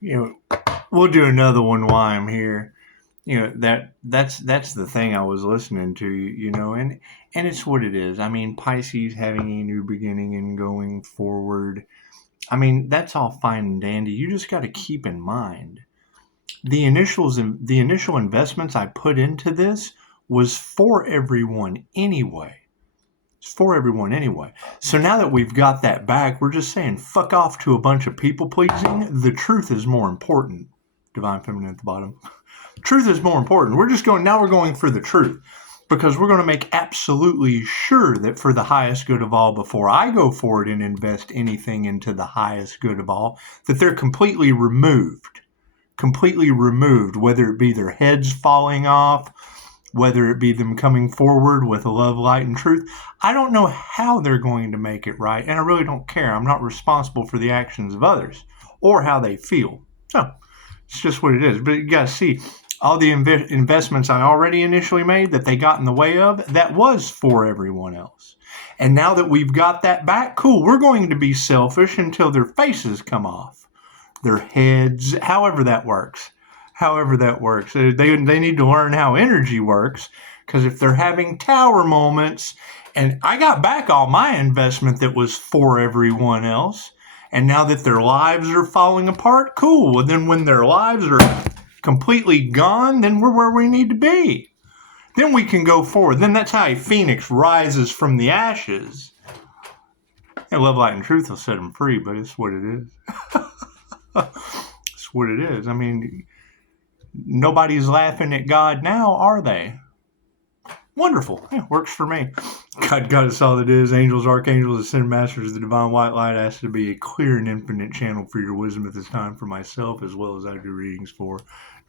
you know, we'll do another one while I'm here. That's the thing I was listening to, and it's what it is. I mean, Pisces having a new beginning and going forward. I mean, that's all fine and dandy. You just got to keep in mind the initial investments I put into this was for everyone anyway. It's for everyone anyway. So now that we've got that back, we're just saying fuck off to a bunch of people pleasing. The truth is more important. Divine Feminine at the bottom. Truth is more important. We're going for the truth because we're going to make absolutely sure that for the highest good of all, before I go forward and invest anything into the highest good of all, that they're completely removed, whether it be their heads falling off, whether it be them coming forward with love, light, and truth. I don't know how they're going to make it right, and I really don't care. I'm not responsible for the actions of others or how they feel. So it's just what it is. But you got to see, all the investments I already initially made that they got in the way of, that was for everyone else. And now that we've got that back, cool, we're going to be selfish until their faces come off, their heads, however that works. They need to learn how energy works, because if they're having tower moments, and I got back all my investment that was for everyone else, and now that their lives are falling apart, cool. And then when their lives are completely gone, then we're where we need to be. Then we can go forward. Then that's how a phoenix rises from the ashes. And love, light, and truth will set them free, but it's what it is. It's what it is. I mean, nobody's laughing at God now, are they? Wonderful. Yeah, works for me. God us all that is, angels, archangels, ascended masters, the divine white light asks to be a clear and infinite channel for your wisdom at this time for myself, as well as I do readings for.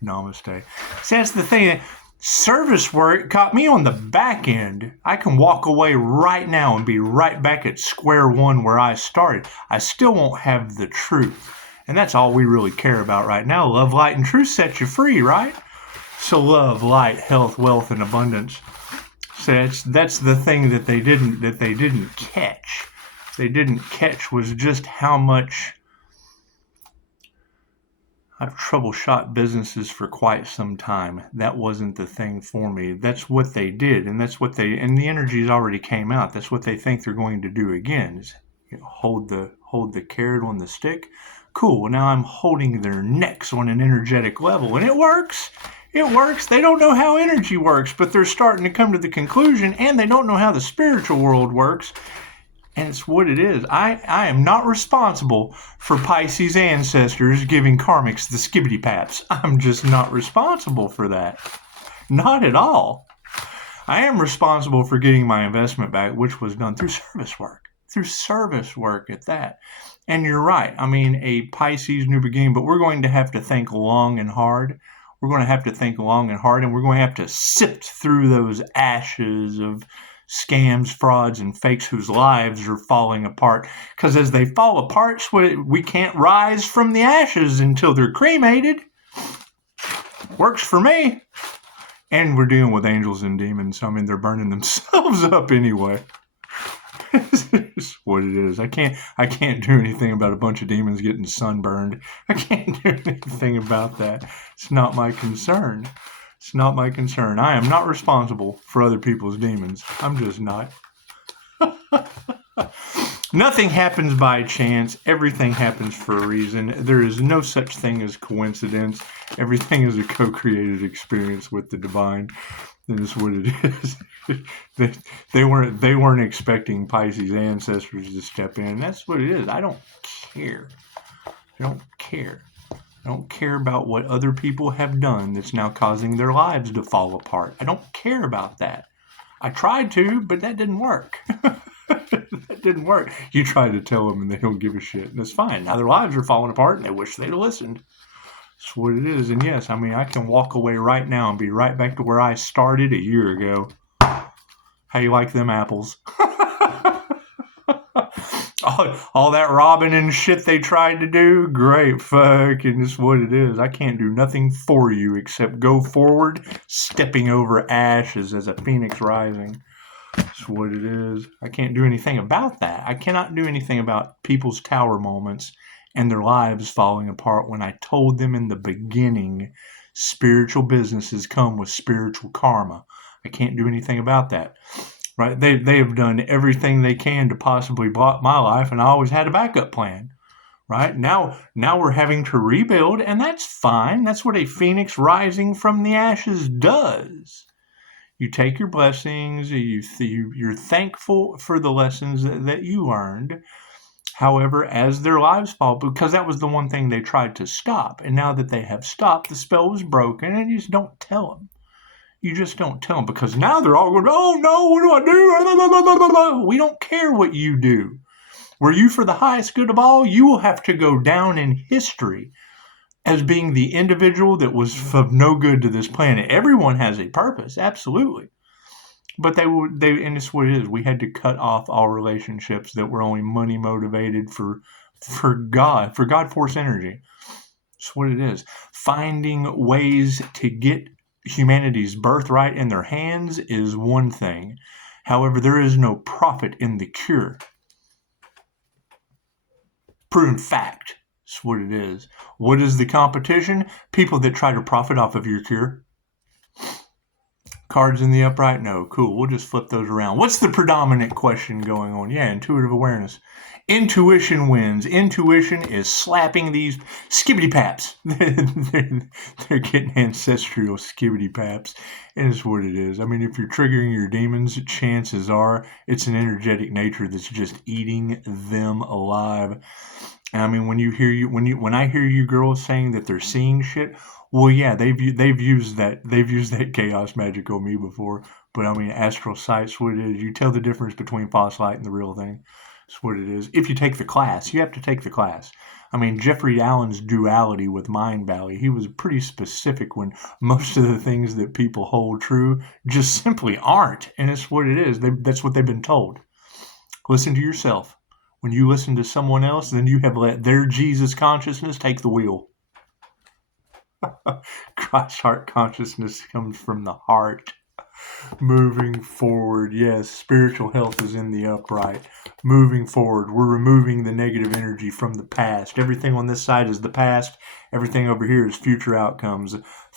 Namaste. See, that's the thing. Service work caught me on the back end. I can walk away right now and be right back at square one where I started. I still won't have the truth. And that's all we really care about right now. Love, light, and truth sets you free, right? So love, light, health, wealth, and abundance. So that's the thing that they didn't catch. They didn't catch was just how much I've troubleshot businesses for quite some time. That wasn't the thing for me. That's what they did, and and the energies already came out. That's what they think they're going to do again. Is, hold the carrot on the stick. Cool. Well, now I'm holding their necks on an energetic level, and it works. It works. They don't know how energy works, but they're starting to come to the conclusion, and they don't know how the spiritual world works. And it's what it is. I am not responsible for Pisces ancestors giving karmics the skibbity paps. I'm just not responsible for that. Not at all. I am responsible for getting my investment back, which was done through service work. Through service work at that. And you're right. I mean, a Pisces new beginning, but we're going to have to think long and hard. We're going to have to think long and hard, and we're going to have to sift through those ashes of scams, frauds, and fakes whose lives are falling apart. Because as they fall apart, we can't rise from the ashes until they're cremated. Works for me. And we're dealing with angels and demons. I mean, they're burning themselves up anyway. It's what it is. I can't do anything about a bunch of demons getting sunburned. I can't do anything about that. It's not my concern. It's not my concern. I am not responsible for other people's demons. I'm just not. Nothing happens by chance. Everything happens for a reason. There is no such thing as coincidence. Everything is a co-created experience with the divine. That is what it is. They weren't expecting Pisces ancestors to step in. That's what it is. I don't care. I don't care. I don't care about what other people have done that's now causing their lives to fall apart. I don't care about that. I tried to, but that didn't work. That didn't work. You try to tell them and they don't give a shit. And it's fine. Now their lives are falling apart and they wish they'd have listened. That's what it is. And yes, I mean, I can walk away right now and be right back to where I started a year ago. How you like them apples? all that robbing and shit they tried to do, great, fucking, it's what it is. I can't do nothing for you except go forward, stepping over ashes as a phoenix rising. That's what it is. I can't do anything about that. I cannot do anything about people's tower moments and their lives falling apart when I told them in the beginning spiritual businesses come with spiritual karma. I can't do anything about that. Right? They have done everything they can to possibly block my life, and I always had a backup plan. Right? Now we're having to rebuild, and that's fine. That's what a phoenix rising from the ashes does. You take your blessings, you're thankful for the lessons that you learned. However, as their lives fall, because that was the one thing they tried to stop, and now that they have stopped, the spell was broken, and you just don't tell them. You just don't tell them, because now they're all going, oh no, what do I do? We don't care what you do. Were you for the highest good of all, you will have to go down in history as being the individual that was of no good to this planet. Everyone has a purpose, absolutely. But and it's what it is. We had to cut off all relationships that were only money motivated for God force energy. That's what it is. Finding ways to get humanity's birthright in their hands is one thing. However, there is no profit in the cure. Proven fact. That's what it is. What is the competition? People that try to profit off of your cure. Cards in the upright? No. Cool. We'll just flip those around. What's the predominant question going on? Yeah, intuitive awareness. Intuition wins. Intuition is slapping these skibbity paps. They're getting ancestral skibbity paps. And it's what it is. I mean, if you're triggering your demons, chances are it's an energetic nature that's just eating them alive. And I mean, when I hear you girls saying that they're seeing shit, well, yeah, they've used that chaos magic on me before. But I mean, astral sight's what it is. You tell the difference between false light and the real thing. That's what it is. If you take the class, you have to take the class. I mean, Jeffrey Allen's duality with Mind Valley, he was pretty specific when most of the things that people hold true just simply aren't. And it's what it is. That's what they've been told. Listen to yourself. When you listen to someone else, then you have let their Jesus consciousness take the wheel. Christ heart consciousness comes from the heart. Moving forward, yes, spiritual health is in the upright. Moving forward, we're removing the negative energy from the past. Everything on this side is the past. Everything over here is future outcomes.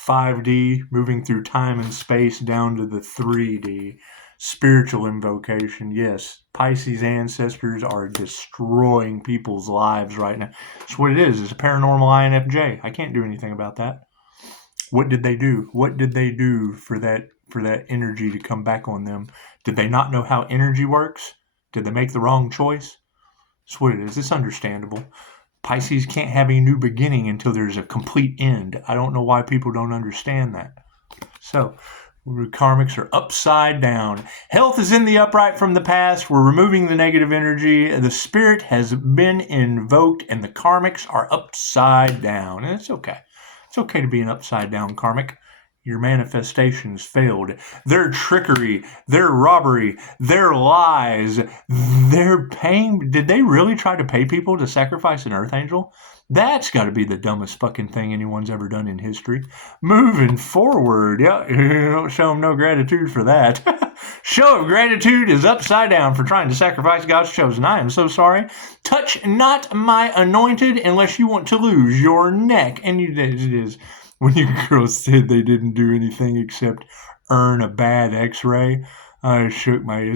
5D, moving through time and space down to the 3D. Spiritual invocation, yes. Pisces ancestors are destroying people's lives right now. That's what it is. It's a paranormal INFJ. I can't do anything about that. What did they do? What did they do for that energy to come back on them? Did they not know how energy works? Did they make the wrong choice? That's what it is. It's understandable. Pisces can't have a new beginning until there's a complete end. I don't know why people don't understand that. So, karmics are upside down. Health is in the upright from the past. We're removing the negative energy. The spirit has been invoked, and the karmics are upside down. And it's okay. It's okay to be an upside down karmic. Your manifestations failed. Their trickery, their robbery, their lies, their paying. Did they really try to pay people to sacrifice an earth angel? That's got to be the dumbest fucking thing anyone's ever done in history. Moving forward, yeah, you don't show them no gratitude for that. Show of gratitude is upside down for trying to sacrifice God's chosen. I am so sorry. Touch not my anointed unless you want to lose your neck. And it is. When you girls said they didn't do anything except earn a bad x-ray, I shook my...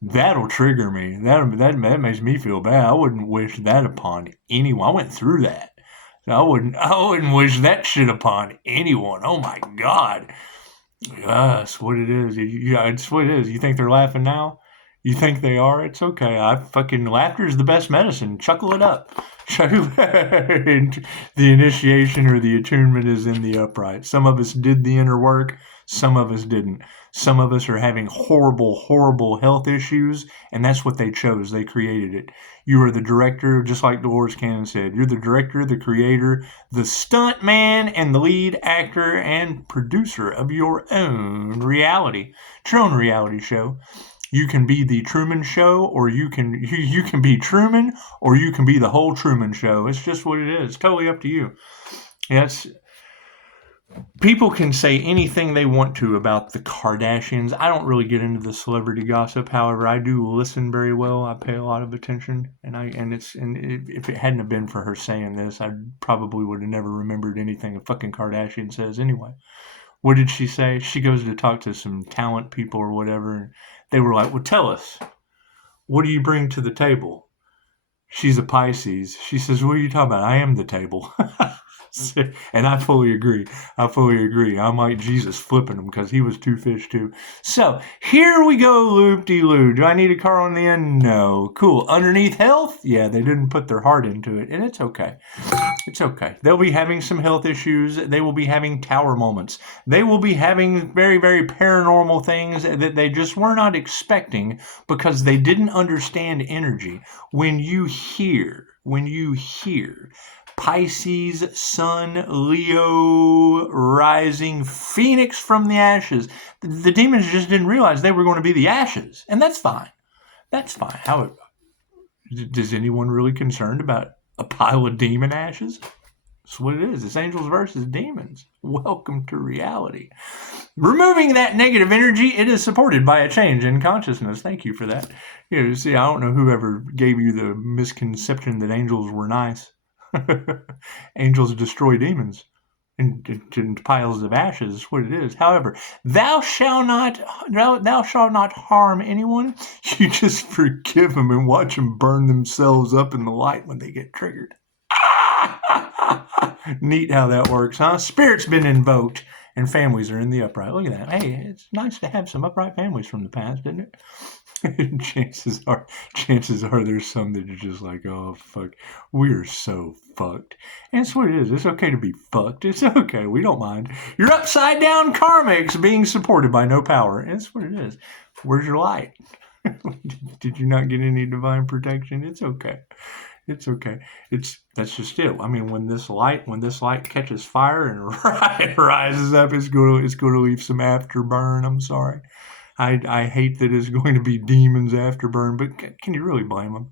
That'll trigger me. That makes me feel bad. I wouldn't wish that upon anyone. I went through that. I wouldn't wish that shit upon anyone. Oh my God. That's what it is. Yeah, it's what it is. You think they're laughing now? You think they are? It's okay. Laughter is the best medicine. Chuckle it up. The initiation or the attunement is in the upright. Some of us did the inner work. Some of us didn't. Some of us are having horrible, horrible health issues, and that's what they chose. They created it. You are the director, just like Dolores Cannon said. You're the director, the creator, the stunt man, and the lead actor and producer of your own reality. It's your own reality show. You can be the Truman Show, or you can be Truman, or you can be the whole Truman Show. It's just what it is. It's totally up to you. Yes. People can say anything they want to about the Kardashians. I don't really get into the celebrity gossip. However, I do listen very well. I pay a lot of attention, if it hadn't have been for her saying this, I probably would have never remembered anything a fucking Kardashian says anyway. What did she say? She goes to talk to some talent people or whatever, and they were like, "Well, tell us, what do you bring to the table?" She's a Pisces. She says, "What are you talking about? I am the table." And I fully agree. I'm like Jesus flipping him because he was two fish too. So here we go, loop-de-loo. Do I need a car on the end? No. Cool. Underneath health? Yeah, they didn't put their heart into it, and it's okay. It's okay. They'll be having some health issues. They will be having tower moments. They will be having very, very paranormal things that they just were not expecting because they didn't understand energy. When you hear Pisces, Sun, Leo, rising, Phoenix from the ashes, the demons just didn't realize they were going to be the ashes, and that's fine. That's fine. However, is anyone really concerned about a pile of demon ashes? That's what it is. It's angels versus demons. Welcome to reality. Removing that negative energy, it is supported by a change in consciousness. Thank you for that. See, I don't know whoever gave you the misconception that angels were nice. Angels destroy demons and piles of ashes is what it is. However, thou shalt not harm anyone. You just forgive them and watch them burn themselves up in the light when they get triggered. Neat how that works, huh? Spirit's been invoked and families are in the upright. Look at that. Hey, it's nice to have some upright families from the past, isn't it? chances are there's some that are just like, oh fuck, we're so fucked. And that's what it is. It's okay to be fucked. It's okay. We don't mind. You're upside down karmics being supported by no power. And that's what it is. Where's your light? Did you not get any divine protection? It's okay. It's okay. That's just it. I mean, when this light catches fire and rises up, it's going to leave some afterburn. I'm sorry. I hate that it's going to be demons afterburn, but can you really blame them?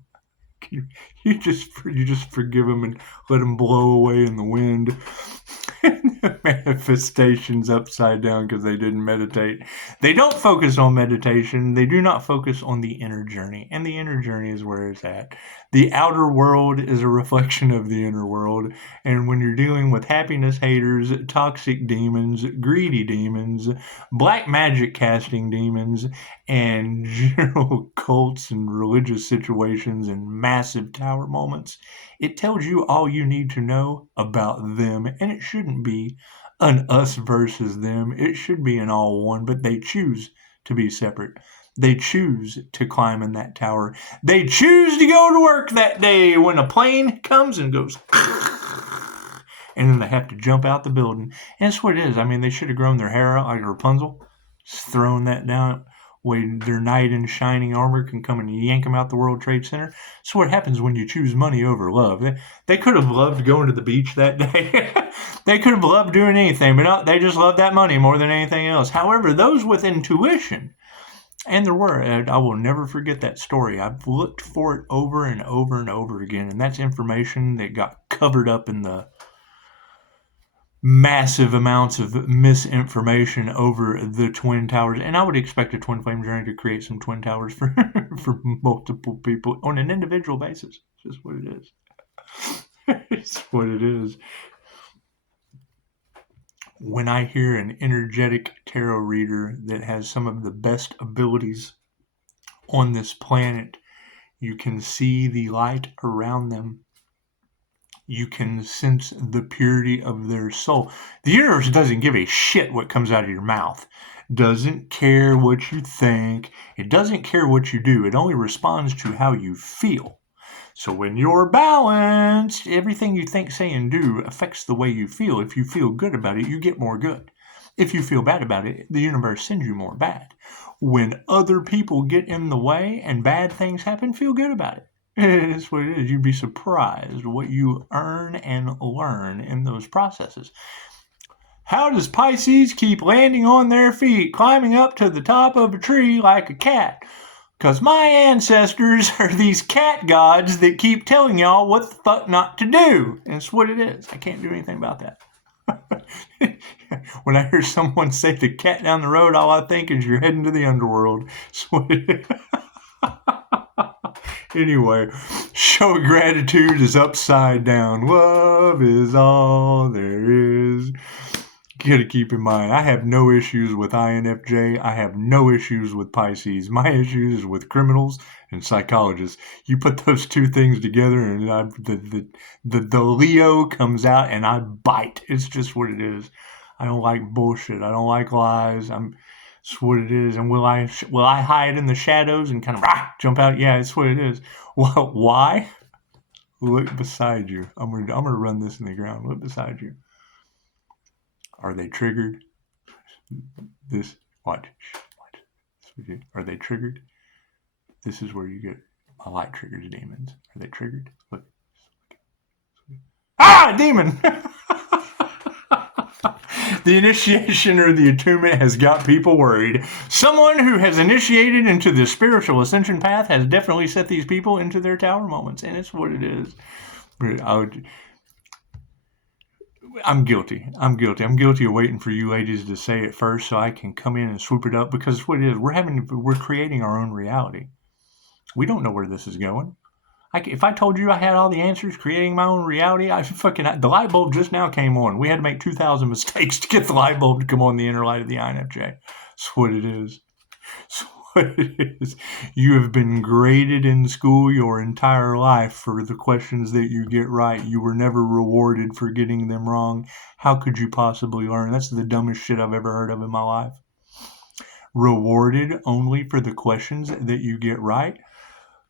You just forgive them and let them blow away in the wind. The manifestations upside down because they didn't meditate. They don't focus on meditation. They do not focus on the inner journey, and the inner journey is where it's at. The outer world is a reflection of the inner world, and when you're dealing with happiness haters, toxic demons, greedy demons, black magic casting demons, and general cults and religious situations and massive tower moments, it tells you all you need to know about them, and it shouldn't be an us versus them. It should be an all one, but they choose to be separate. They choose to climb in that tower. They choose to go to work that day when a plane comes and goes and then they have to jump out the building. And that's what it is. I mean, they should have grown their hair out like Rapunzel, just throwing that down where their knight in shining armor can come and yank them out the World Trade Center. That's what happens when you choose money over love. They could have loved going to the beach that day. They could have loved doing anything, but no, they just loved that money more than anything else. However, those with intuition, and there were, I will never forget that story. I've looked for it over and over and over again, and that's information that got covered up in the massive amounts of misinformation over the Twin Towers. And I would expect a twin flame journey to create some Twin Towers for multiple people on an individual basis. It's just what it is. It's what it is. When I hear an energetic tarot reader that has some of the best abilities on this planet, you can see the light around them. You can sense the purity of their soul. The universe doesn't give a shit what comes out of your mouth. Doesn't care what you think. It doesn't care what you do. It only responds to how you feel. So when you're balanced, everything you think, say, and do affects the way you feel. If you feel good about it, you get more good. If you feel bad about it, the universe sends you more bad. When other people get in the way and bad things happen, feel good about it. It's what it is. You'd be surprised what you earn and learn in those processes. How does Pisces keep landing on their feet, climbing up to the top of a tree like a cat? Because my ancestors are these cat gods that keep telling y'all what the fuck not to do. And it's what it is. I can't do anything about that. When I hear someone say the cat down the road, all I think is you're heading to the underworld. So anyway, show of gratitude is upside down. Love is all there is. You gotta keep in mind, I have no issues with INFJ. I have no issues with Pisces. My issues is with criminals and psychologists. You put those two things together, and the Leo comes out, and I bite. It's just what it is. I don't like bullshit. I don't like lies. It's what it is. And will I hide in the shadows and kind of jump out? Yeah, it's what it is. Well, why? Look beside you. I'm gonna run this in the ground. Look beside you. Are they triggered? This, watch. Are they triggered? This is where you get, my light triggers demons. Are they triggered? Look. Ah, demon! The initiation or the attunement has got people worried. Someone who has initiated into the spiritual ascension path has definitely set these people into their tower moments, and it's what it is. I'm guilty. I'm guilty of waiting for you ladies to say it first so I can come in and swoop it up, because what it is, we're creating our own reality. We don't know where this is going. If I told you I had all the answers creating my own reality, the light bulb just now came on. We had to make 2,000 mistakes to get the light bulb to come on the inner light of the INFJ. That's what it is. That's what it is. You have been graded in school your entire life for the questions that you get right. You were never rewarded for getting them wrong. How could you possibly learn? That's the dumbest shit I've ever heard of in my life. Rewarded only for the questions that you get right?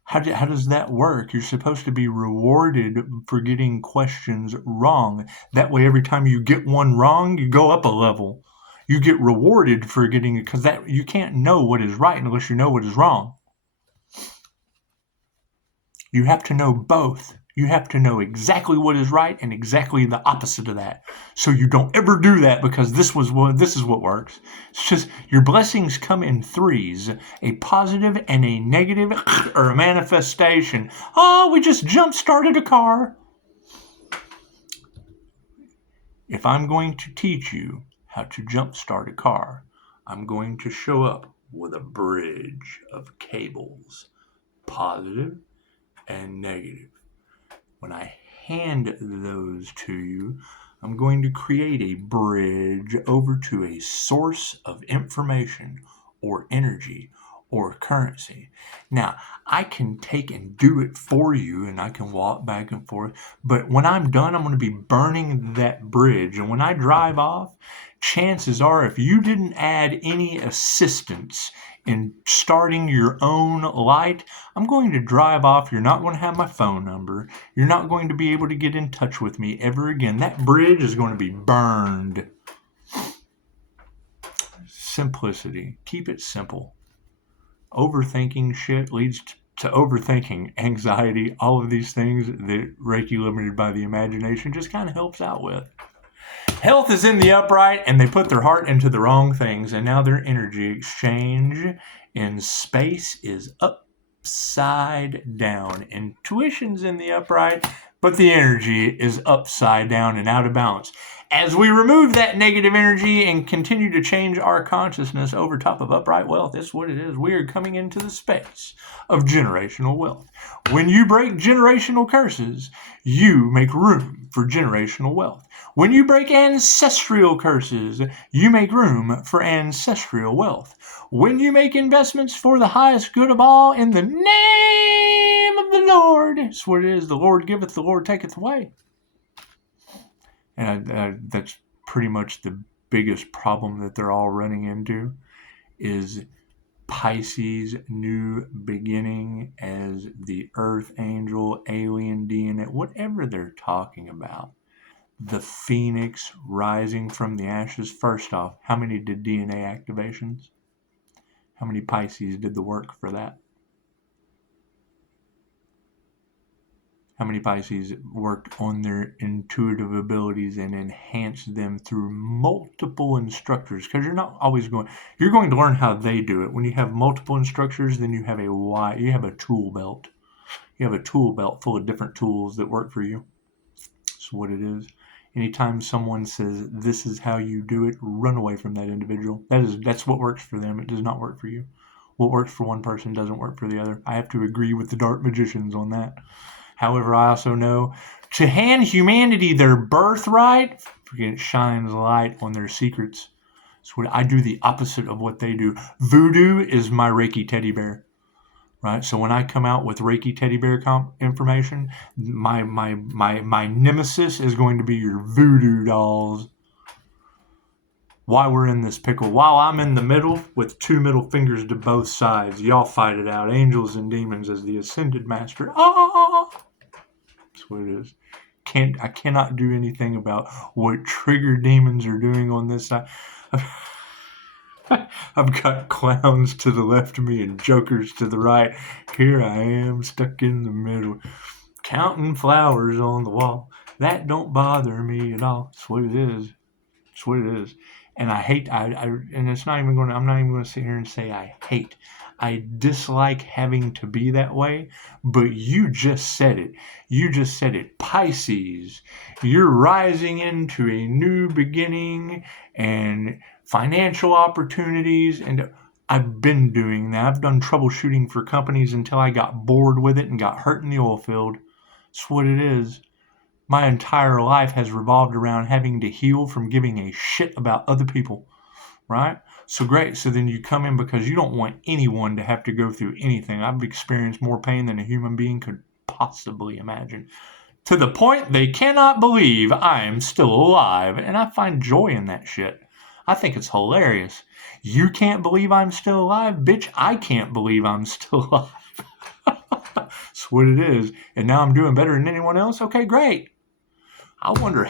How does that work? You're supposed to be rewarded for getting questions wrong. That way, every time you get one wrong, you go up a level. You get rewarded for getting it, because that you can't know what is right unless you know what is wrong. You have to know both. You have to know exactly what is right and exactly the opposite of that. So you don't ever do that, because this is what works. It's just your blessings come in threes, a positive and a negative, or a manifestation. Oh, we just jump started a car. If I'm going to teach you how to jump start a car, I'm going to show up with a bridge of cables, positive and negative. When I hand those to you, I'm going to create a bridge over to a source of information or energy or currency. Now, I can take and do it for you, and I can walk back and forth, but when I'm done, I'm going to be burning that bridge. And when I drive off, chances are, if you didn't add any assistance in starting your own light, I'm going to drive off. You're not going to have my phone number. You're not going to be able to get in touch with me ever again. That bridge is going to be burned. Simplicity. Keep it simple. Overthinking shit leads to overthinking, anxiety, all of these things that Reiki Limited by the Imagination just kind of helps out with. Health is in the upright, and they put their heart into the wrong things, and now their energy exchange in space is upside down. Intuition's in the upright, but the energy is upside down and out of balance. As we remove that negative energy and continue to change our consciousness over top of upright wealth, that's what it is. We are coming into the space of generational wealth. When you break generational curses, you make room for generational wealth. When you break ancestral curses, you make room for ancestral wealth. When you make investments for the highest good of all in the name of the Lord, that's what it is. The Lord giveth, the Lord taketh away. And that's pretty much the biggest problem that they're all running into, is Pisces new beginning as the earth angel, alien DNA, whatever they're talking about. The phoenix rising from the ashes. First off, how many did DNA activations? How many Pisces did the work for that? How many Pisces worked on their intuitive abilities and enhanced them through multiple instructors? Because you're going to learn how they do it. When you have multiple instructors, then you have a tool belt. You have a tool belt full of different tools that work for you. That's what it is. Anytime someone says, this is how you do it, run away from that individual. That's what works for them. It does not work for you. What works for one person doesn't work for the other. I have to agree with the dark magicians on that. However, I also know to hand humanity their birthright, it shines light on their secrets. So I do the opposite of what they do. Voodoo is my Reiki teddy bear. Right, so when I come out with Reiki teddy bear information, my nemesis is going to be your voodoo dolls. Why we're in this pickle, while I'm in the middle with 2 middle fingers to both sides, y'all fight it out. Angels and demons as the ascended master. That's what it is. I cannot do anything about what trigger demons are doing on this side. I've got clowns to the left of me and jokers to the right. Here I am stuck in the middle, counting flowers on the wall. That don't bother me at all. That's what it is. That's what it is. And I hate. And it's not even going to. I'm not even going to sit here and say I hate. I dislike having to be that way. But you just said it. You just said it. Pisces, you're rising into a new beginning and financial opportunities, and I've been doing that. I've done troubleshooting for companies until I got bored with it and got hurt in the oil field. That's what it is. My entire life has revolved around having to heal from giving a shit about other people, right? So great. So then you come in because you don't want anyone to have to go through anything. I've experienced more pain than a human being could possibly imagine, to the point they cannot believe I am still alive, and I find joy in that shit. I think it's hilarious. You can't believe I'm still alive? Bitch, I can't believe I'm still alive. That's what it is. And now I'm doing better than anyone else? Okay, great. I wonder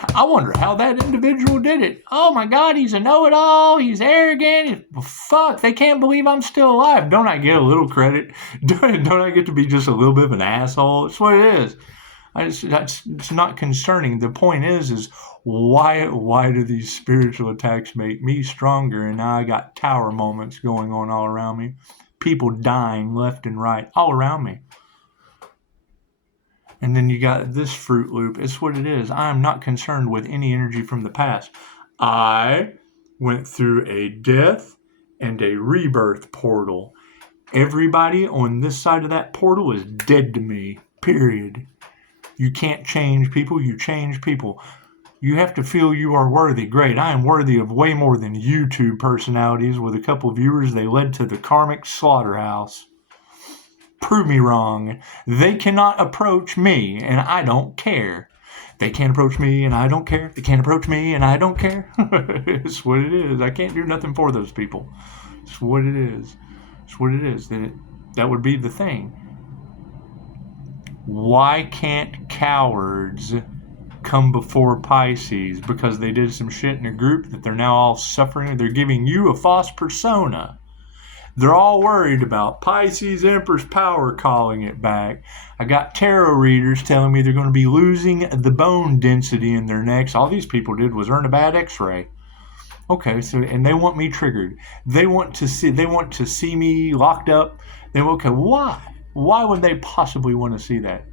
how that individual did it. Oh my God, he's a know-it-all. He's arrogant. Fuck, they can't believe I'm still alive. Don't I get a little credit? Don't I get to be just a little bit of an asshole? That's what it is. It's not concerning. The point is why do these spiritual attacks make me stronger? And now I got tower moments going on all around me. People dying left and right all around me. And then you got this Fruit Loop. It's what it is. I am not concerned with any energy from the past. I went through a death and a rebirth portal. Everybody on this side of that portal is dead to me, period. You can't change people. You change people. You have to feel you are worthy. Great. I am worthy of way more than YouTube personalities with a couple viewers they led to the karmic slaughterhouse. Prove me wrong. They cannot approach me, and I don't care. They can't approach me, and I don't care. They can't approach me, and I don't care. It's what it is. I can't do nothing for those people. It's what it is. It's what it is. That would be the thing. Why can't cowards come before Pisces? Because they did some shit in a group that they're now all suffering. They're giving you a false persona. They're all worried about Pisces Empress power calling it back. I got tarot readers telling me they're going to be losing the bone density in their necks. All these people did was earn a bad x-ray. Okay, so and they want me triggered. They want to see me locked up. Okay, why? Why would they possibly want to see that?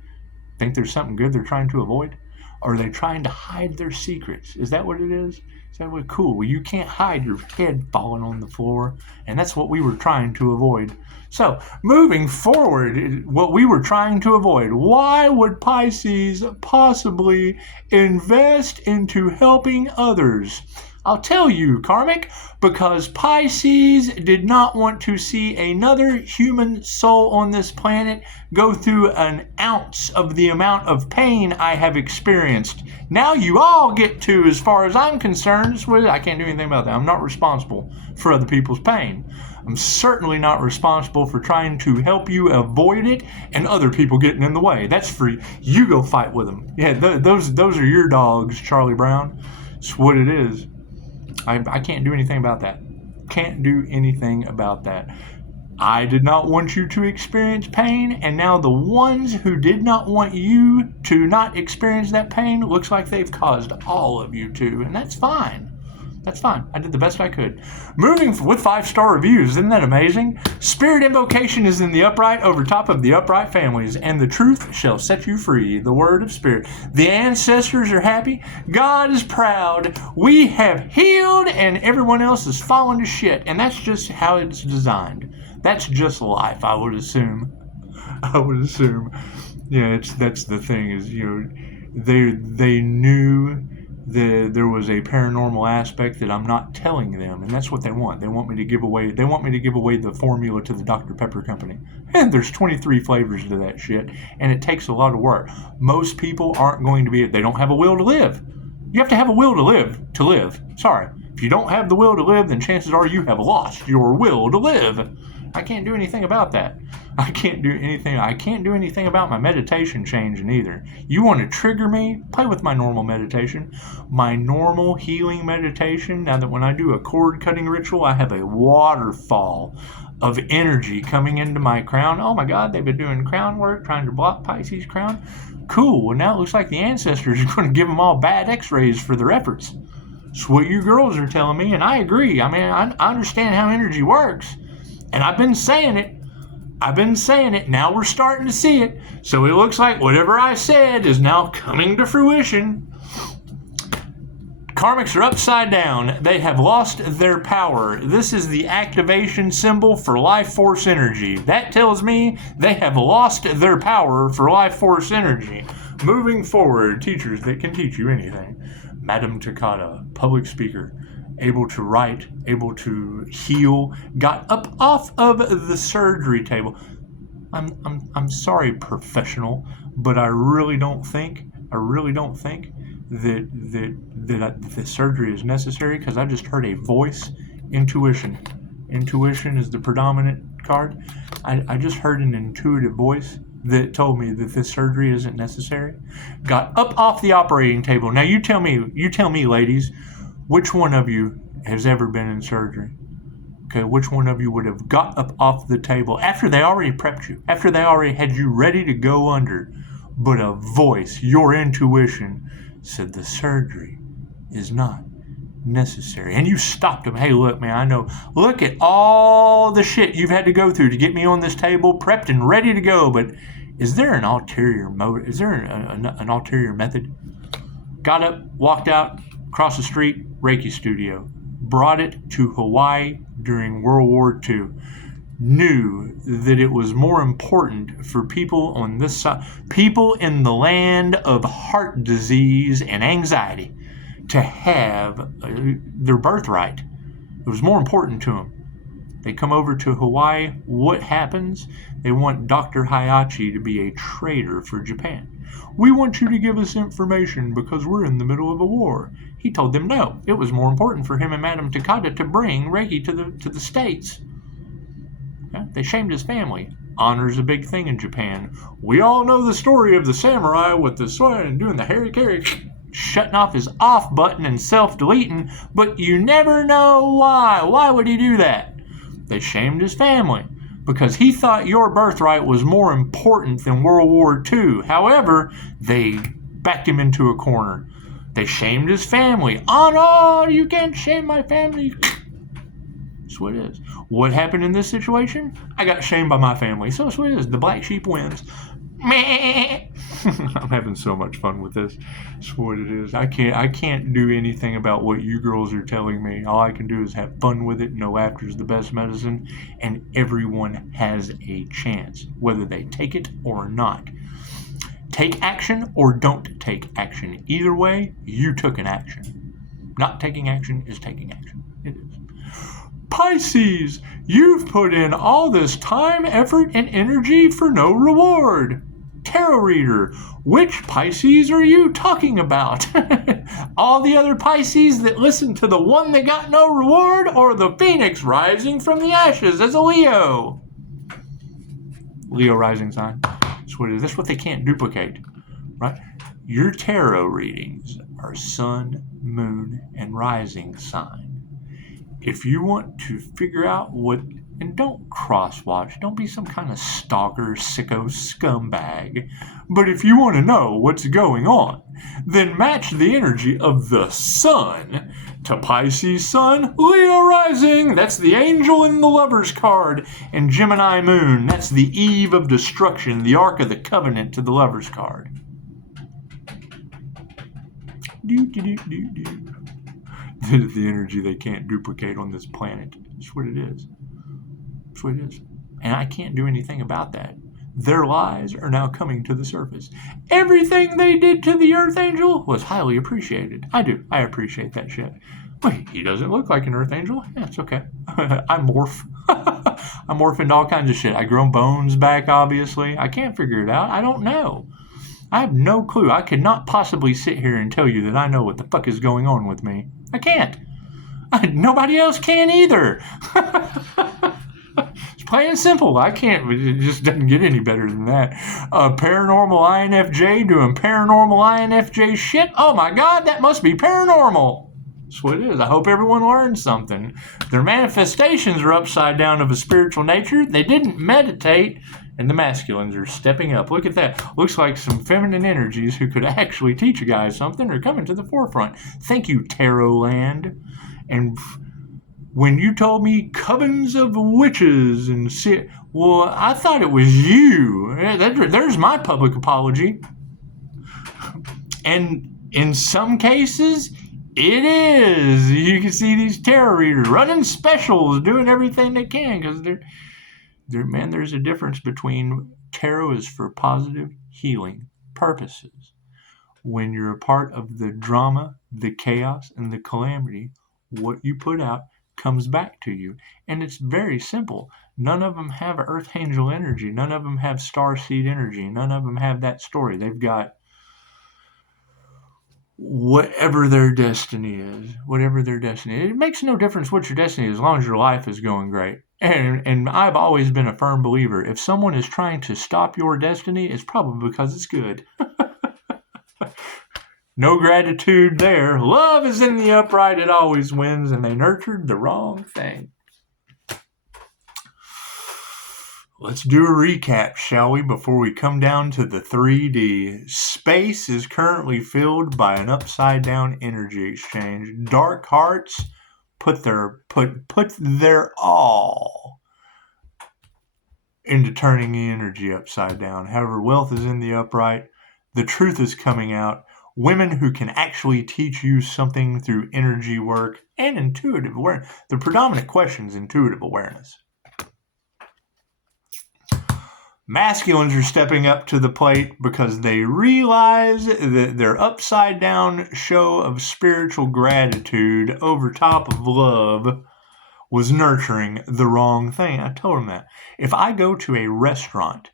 Think there's something good they're trying to avoid? Or are they trying to hide their secrets? Is that what it is? Is that what? Cool. Well, you can't hide your head falling on the floor. And that's what we were trying to avoid. So, moving forward, what we were trying to avoid. Why would Pisces possibly invest into helping others? I'll tell you, Karmic, because Pisces did not want to see another human soul on this planet go through an ounce of the amount of pain I have experienced. Now you all get to, as far as I'm concerned, I can't do anything about that. I'm not responsible for other people's pain. I'm certainly not responsible for trying to help you avoid it and other people getting in the way. That's free. You go fight with them. Yeah, those are your dogs, Charlie Brown. It's what it is. I can't do anything about that. Can't do anything about that. I did not want you to experience pain, and now the ones who did not want you to not experience that pain looks like they've caused all of you to, and that's fine. That's fine. I did the best I could. Moving with 5-star reviews. Isn't that amazing? Spirit invocation is in the upright over top of the upright families, and the truth shall set you free. The word of spirit. The ancestors are happy. God is proud. We have healed, and everyone else is falling to shit. And that's just how it's designed. That's just life, I would assume. Yeah, that's the thing is, they knew that there was a paranormal aspect that I'm not telling them, and that's what they want. They want me to give away the formula to the Dr. Pepper company. And there's 23 flavors to that shit, and it takes a lot of work. Most people aren't going to they don't have a will to live. You have to have a will to live. Sorry. If you don't have the will to live, then chances are you have lost your will to live. I can't do anything about that. I can't do anything about my meditation changing either. You want to trigger me? Play with my normal meditation. My normal healing meditation, now that when I do a cord cutting ritual, I have a waterfall of energy coming into my crown. Oh my God, they've been doing crown work, trying to block Pisces crown. Cool, well now it looks like the ancestors are going to give them all bad x-rays for their efforts. That's what you girls are telling me, and I agree. I mean, I understand how energy works. And I've been saying it. Now we're starting to see it. So it looks like whatever I said is now coming to fruition. Karmics are upside down. They have lost their power. This is the activation symbol for life force energy. That tells me they have lost their power for life force energy. Moving forward, teachers that can teach you anything. Madame Takata, public speaker. Able to write, able to heal, got up off of the surgery table. I'm sorry, professional, but I really don't think that the surgery is necessary, because I just heard a voice. Intuition is the predominant card. I just heard an intuitive voice that told me that this surgery isn't necessary. Got up off the operating table. Now you tell me, ladies. Which one of you has ever been in surgery? Okay, which one of you would have got up off the table after they already prepped you, after they already had you ready to go under, but a voice, your intuition, said the surgery is not necessary. And you stopped them. Hey, look, man, I know. Look at all the shit you've had to go through to get me on this table, prepped and ready to go, but is there an ulterior motive? Is there an ulterior method? Got up, walked out, across the street, Reiki studio. Brought it to Hawaii during World War II. Knew that it was more important for people on this side, people in the land of heart disease and anxiety, to have their birthright. It was more important to them. They come over to Hawaii. What happens? They want Dr. Hayachi to be a traitor for Japan. We want you to give us information because we're in the middle of a war. He told them no. It was more important for him and Madame Takata to bring Reiki to the States. Yeah, they shamed his family. Honor's a big thing in Japan. We all know the story of the samurai with the sword and doing the hara-kiri, shutting off his off button and self-deleting, but you never know why. Why would he do that? They shamed his family because he thought your birthright was more important than World War II. However, they backed him into a corner. They shamed his family. Oh no, you can't shame my family. That's what it is. What happened in this situation? I got shamed by my family. So that's what it is. The black sheep wins. Meh. I'm having so much fun with this. That's what it is. I can't do anything about what you girls are telling me. All I can do is have fun with it. No laughter is the best medicine. And everyone has a chance, whether they take it or not. Take action or don't take action. Either way, you took an action. Not taking action is taking action. It is. Pisces, you've put in all this time, effort, and energy for no reward. Tarot reader, which Pisces are you talking about? All the other Pisces that listened to the one that got no reward, or the phoenix rising from the ashes as a Leo? Leo rising sign. That's what it is. That's what they can't duplicate, right? Your tarot readings are sun, moon, and rising sign. If you want to figure out what, and don't cross-watch, don't be some kind of stalker, sicko, scumbag, but if you want to know what's going on, then match the energy of the sun to Pisces sun, Leo rising, that's the angel in the lover's card, and Gemini moon, that's the eve of destruction, the ark of the covenant to the lover's card. The energy they can't duplicate on this planet. That's what it is. That's what it is. And I can't do anything about that. Their lies are now coming to the surface. Everything they did to the Earth Angel was highly appreciated. I do. I appreciate that shit. Wait, he doesn't look like an Earth Angel? Yeah, it's okay. I morph. I morph into all kinds of shit. I grow bones back, obviously. I can't figure it out. I don't know. I have no clue. I could not possibly sit here and tell you that I know what the fuck is going on with me. I can't. Nobody else can either. It's plain and simple. I can't. It just doesn't get any better than that. Paranormal INFJ doing paranormal INFJ shit. Oh my God, that must be paranormal. That's what it is. I hope everyone learned something. Their manifestations are upside down of a spiritual nature. They didn't meditate. And the masculines are stepping up. Look at that. Looks like some feminine energies who could actually teach a guy something are coming to the forefront. Thank you, Tarot Land. And when you told me covens of witches and well, I thought it was you. There's my public apology. And in some cases, it is. You can see these tarot readers running specials, doing everything they can because there's a difference between tarot is for positive healing purposes. When you're a part of the drama, the chaos, and the calamity, what you put out comes back to you. And it's very simple. None of them have Earth Angel energy. None of them have Starseed energy. None of them have that story. They've got whatever their destiny is. Whatever their destiny is. It makes no difference what your destiny is as long as your life is going great. And I've always been a firm believer. If someone is trying to stop your destiny, it's probably because it's good. No gratitude there. Love is in the upright. It always wins. And they nurtured the wrong thing. Let's do a recap, shall we, before we come down to the 3D. Space is currently filled by an upside-down energy exchange. Dark hearts put their all into turning the energy upside down. However, wealth is in the upright. The truth is coming out. Women who can actually teach you something through energy work and intuitive awareness. The predominant question is intuitive awareness. Masculines are stepping up to the plate because they realize that their upside down show of spiritual gratitude over top of love was nurturing the wrong thing. I told them that. If I go to a restaurant,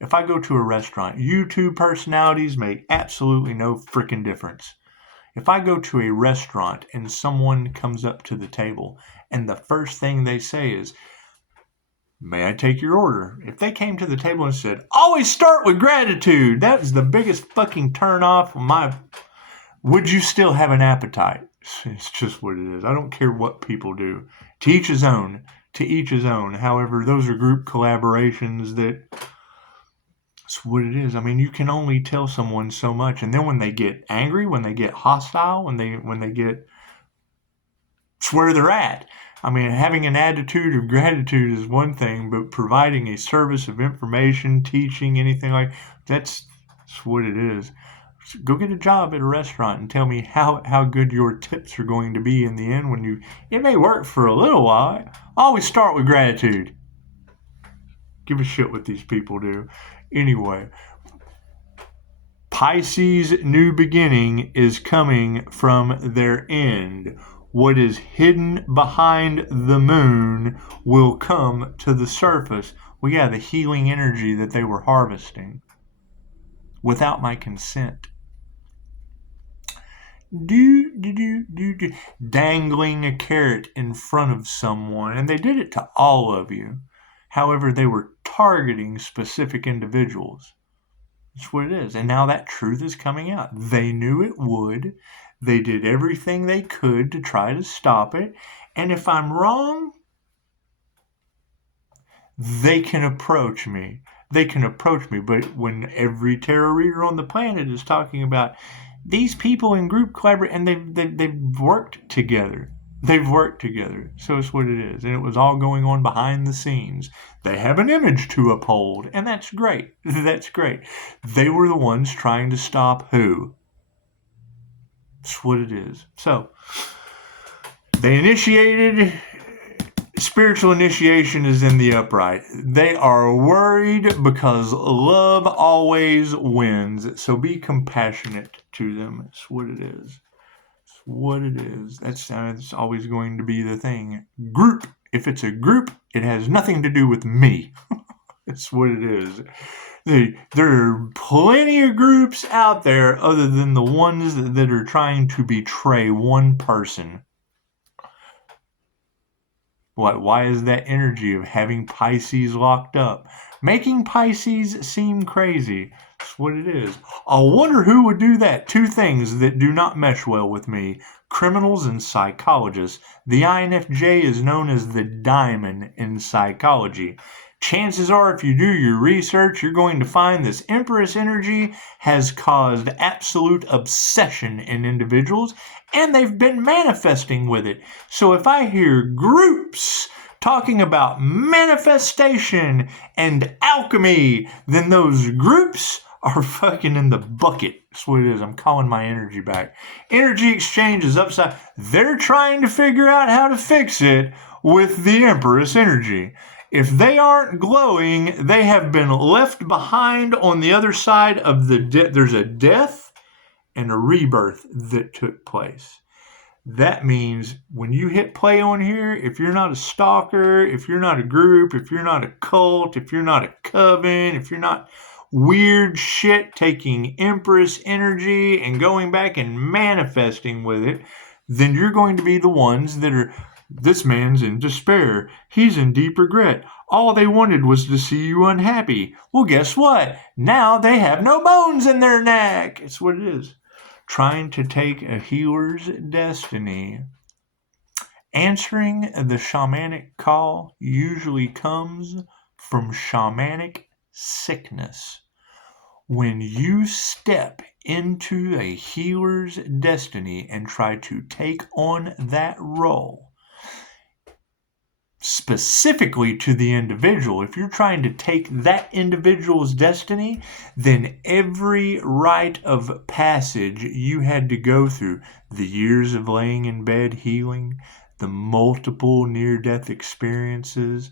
YouTube personalities make absolutely no freaking difference. If I go to a restaurant and someone comes up to the table and the first thing they say is, "May I take your order?" If they came to the table and said, "Always start with gratitude," that is the biggest fucking turn off of my... Would you still have an appetite? It's just what it is. I don't care what people do. To each his own. To each his own. However, those are group collaborations that... It's what it is. I mean, you can only tell someone so much. And then when they get angry, when they get hostile, when they get... It's where they're at. I mean, having an attitude of gratitude is one thing, but providing a service of information, teaching, anything like that's what it is. So go get a job at a restaurant and tell me how good your tips are going to be in the end. It may work for a little while. Always start with gratitude. Give a shit what these people do. Anyway, Pisces' new beginning is coming from their end. What is hidden behind the moon will come to the surface. Well, yeah, the healing energy that they were harvesting without my consent. Dangling a carrot in front of someone, and they did it to all of you. However, they were targeting specific individuals. That's what it is. And now that truth is coming out. They knew it would. They did everything they could to try to stop it. And if I'm wrong, they can approach me. They can approach me. But when every tarot reader on the planet is talking about these people in group collaborate and they've worked together. They've worked together. So it's what it is. And it was all going on behind the scenes. They have an image to uphold, and that's great. That's great. They were the ones trying to stop who? That's what it is. So they initiated. Spiritual initiation is in the upright. They are worried because love always wins. So be compassionate to them. It's what it is. It's what it is. That's always going to be the thing. Group. If it's a group, it has nothing to do with me. It's what it is. There are plenty of groups out there other than the ones that are trying to betray one person. Why is that energy of having Pisces locked up? Making Pisces seem crazy. That's what it is. I wonder who would do that. Two things that do not mesh well with me. Criminals and psychologists. The INFJ is known as the diamond in psychology. Chances are, if you do your research, you're going to find this Empress energy has caused absolute obsession in individuals, and they've been manifesting with it. So if I hear groups talking about manifestation and alchemy, then those groups are fucking in the bucket. That's what it is. I'm calling my energy back. Energy exchange is upside. They're trying to figure out how to fix it with the Empress energy. If they aren't glowing, they have been left behind on the other side of the there's a death and a rebirth that took place. That means when you hit play on here, if you're not a stalker, if you're not a group, if you're not a cult, if you're not a coven, if you're not weird shit taking Empress energy and going back and manifesting with it, then you're going to be the ones that are, this man's in despair. He's in deep regret. All they wanted was to see you unhappy. Well, guess what? Now they have no bones in their neck. It's what it is. Trying to take a healer's destiny. Answering the shamanic call usually comes from shamanic sickness. When you step into a healer's destiny and try to take on that role, specifically to the individual, if you're trying to take that individual's destiny, then every rite of passage you had to go through, the years of laying in bed healing, the multiple near-death experiences,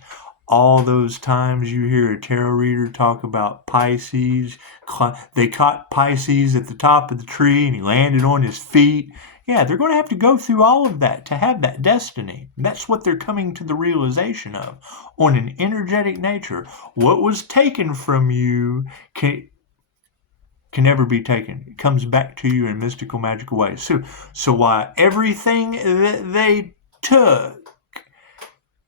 all those times you hear a tarot reader talk about Pisces, they caught Pisces at the top of the tree and he landed on his feet. Yeah, they're going to have to go through all of that to have that destiny. That's what they're coming to the realization of on an energetic nature. What was taken from you can never be taken. It comes back to you in mystical, magical ways. So why everything that they took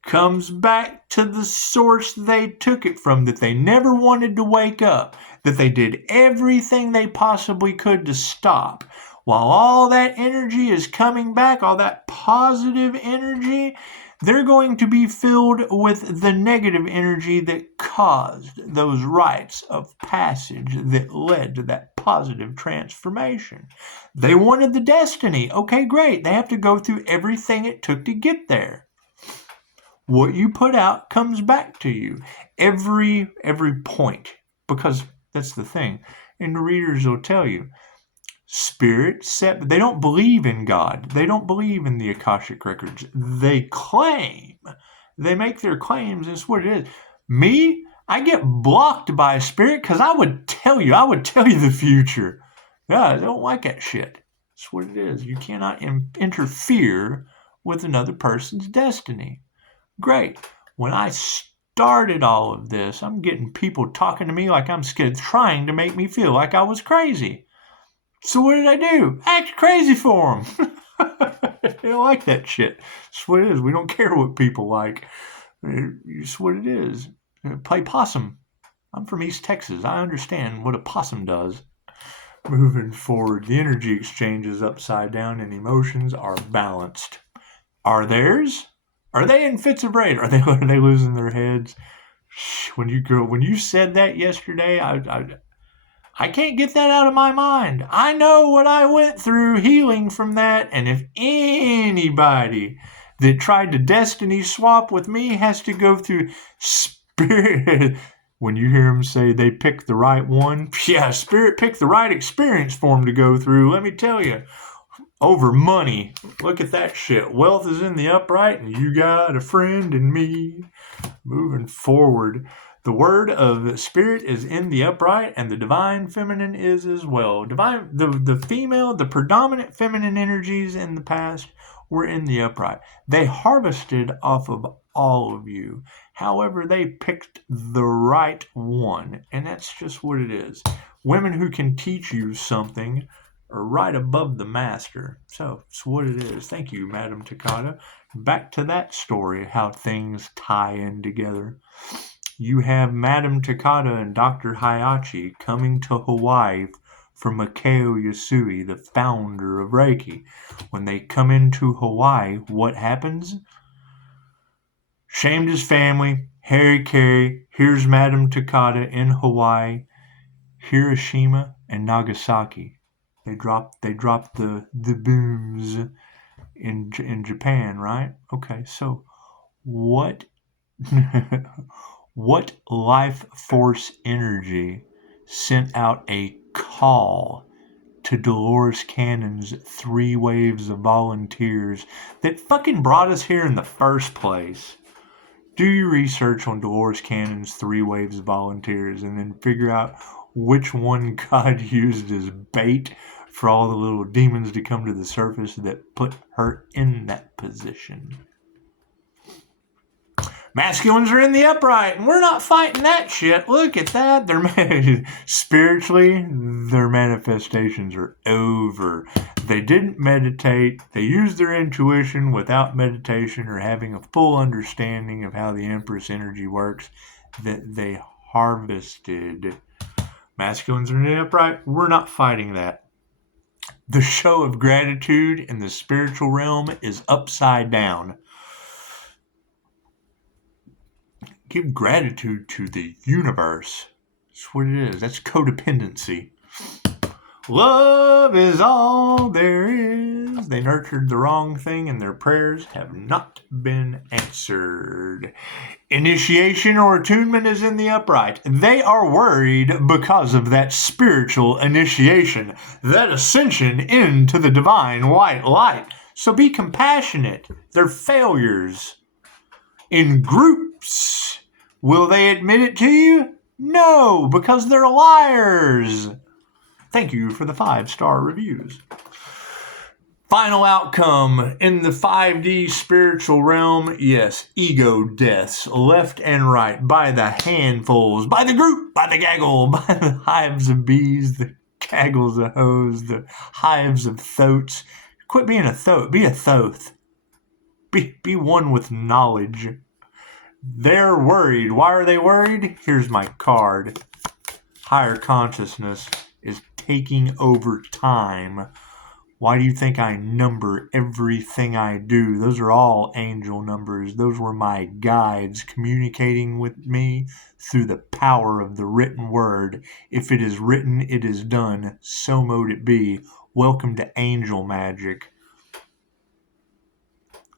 comes back to the source they took it from, that they never wanted to wake up, that they did everything they possibly could to stop. While all that energy is coming back, all that positive energy, they're going to be filled with the negative energy that caused those rites of passage that led to that positive transformation. They wanted the destiny. Okay, great. They have to go through everything it took to get there. What you put out comes back to you. Every point. Because that's the thing. And the readers will tell you. Spirit set, they don't believe in God. They don't believe in the Akashic Records. They claim. They make their claims. That's what it is. Me, I get blocked by a spirit because I would tell you the future. Yeah, I don't like that shit. That's what it is. You cannot interfere with another person's destiny. Great. When I started all of this, I'm getting people talking to me like I'm scared, trying to make me feel like I was crazy. So what did I do? Act crazy for them. They don't like that shit. That's what it is. We don't care what people like. It's what it is. Play possum. I'm from East Texas. I understand what a possum does. Moving forward, the energy exchange is upside down and emotions are balanced. Are theirs? Are they in fits of rage? Are they losing their heads? When you said that yesterday, I can't get that out of my mind. I know what I went through healing from that, and if anybody that tried to destiny swap with me has to go through spirit. When you hear them say they picked the right one, yeah, spirit picked the right experience for them to go through. Let me tell you, over money. Look at that shit. Wealth is in the upright, and you got a friend in me. Moving forward, the word of spirit is in the upright, and the divine feminine is as well. The female, the predominant feminine energies in the past were in the upright. They harvested off of all of you. However, they picked the right one, and that's just what it is. Women who can teach you something are right above the master. So it's what it is. Thank you, Madam Takata. Back to that story, how things tie in together. You have Madam Takata and Dr. Hayachi coming to Hawaii for Mikao Yasui, the founder of Reiki. When they come into Hawaii, what happens? Shamed his family, Harry Carey, here's Madam Takata in Hawaii, Hiroshima and Nagasaki. They dropped the booms in Japan, right? Okay, so what what life force energy sent out a call to Dolores Cannon's 3 waves of volunteers that fucking brought us here in the first place? Do your research on Dolores Cannon's 3 waves of volunteers and then figure out which one God used as bait for all the little demons to come to the surface that put her in that position. Masculines are in the upright, and we're not fighting that shit. Look at that. Spiritually, their manifestations are over. They didn't meditate. They used their intuition without meditation or having a full understanding of how the Empress energy works that they harvested. Masculines are in the upright. We're not fighting that. The show of gratitude in the spiritual realm is upside down. Give gratitude to the universe. That's what it is. That's codependency. Love is all there is. They nurtured the wrong thing and their prayers have not been answered. Initiation or attunement is in the upright. They are worried because of that spiritual initiation, that ascension into the divine white light. So be compassionate. They're failures. In groups. Will they admit it to you? No, because they're liars. Thank you for the 5-star reviews. Final outcome in the 5D spiritual realm, yes, ego deaths, left and right, by the handfuls, by the group, by the gaggle, by the hives of bees, the gaggles of hoes, the hives of thoats. Quit being a thoat, be a thoth. Be one with knowledge. They're worried. Why are they worried? Here's my card. Higher consciousness is taking over time. Why do you think I number everything I do? Those are all angel numbers. Those were my guides communicating with me through the power of the written word. If it is written, it is done. So mote it be. Welcome to angel magic.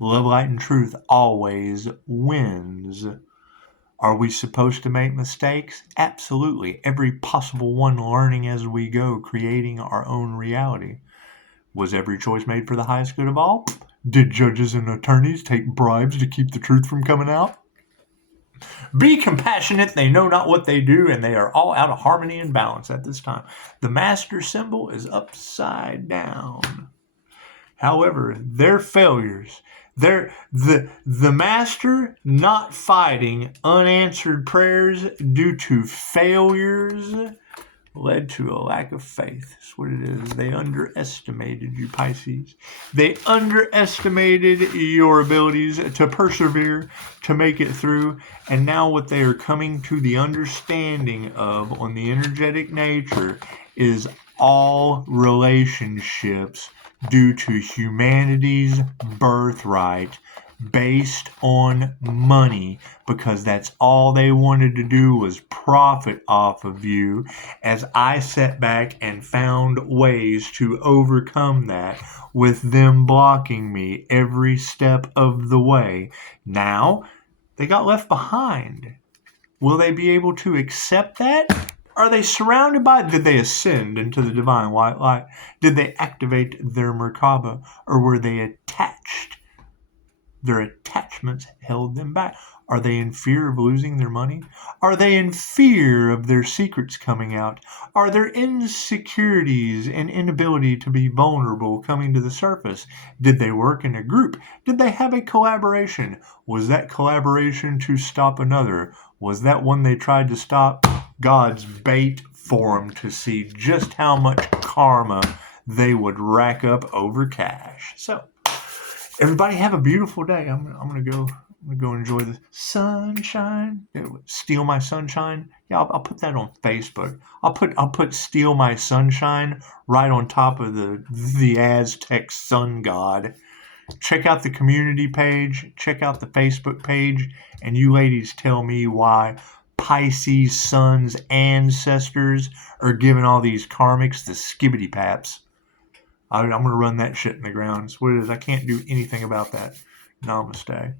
Love, light, and truth always wins. Are we supposed to make mistakes? Absolutely. Every possible one, learning as we go, creating our own reality. Was every choice made for the highest good of all? Did judges and attorneys take bribes to keep the truth from coming out? Be compassionate. They know not what they do, and they are all out of harmony and balance at this time. The master symbol is upside down. However, their failures, the master not fighting unanswered prayers due to failures led to a lack of faith. That's what it is. They underestimated you, Pisces. They underestimated your abilities to persevere, to make it through. And now what they are coming to the understanding of on the energetic nature is all relationships due to humanity's birthright based on money, because that's all they wanted to do was profit off of you, as I sat back and found ways to overcome that with them blocking me every step of the way. Now they got left behind. Will they be able to accept that? Are they surrounded by it? Did they ascend into the divine white light? Did they activate their Merkaba? Or were they attached? Their attachments held them back. Are they in fear of losing their money? Are they in fear of their secrets coming out? Are there insecurities and inability to be vulnerable coming to the surface? Did they work in a group? Did they have a collaboration? Was that collaboration to stop another? Was that one they tried to stop God's bait for them to see just how much karma they would rack up over cash? So, everybody have a beautiful day. I'm gonna go enjoy the sunshine. Steal my sunshine. Yeah, I'll put that on Facebook. I'll put steal my sunshine right on top of the Aztec sun god. Check out the community page. Check out the Facebook page, and you ladies tell me why Pisces sun's ancestors are giving all these karmics the skibbity paps. I'm going to run that shit in the ground. That's what it is. I can't do anything about that. Namaste.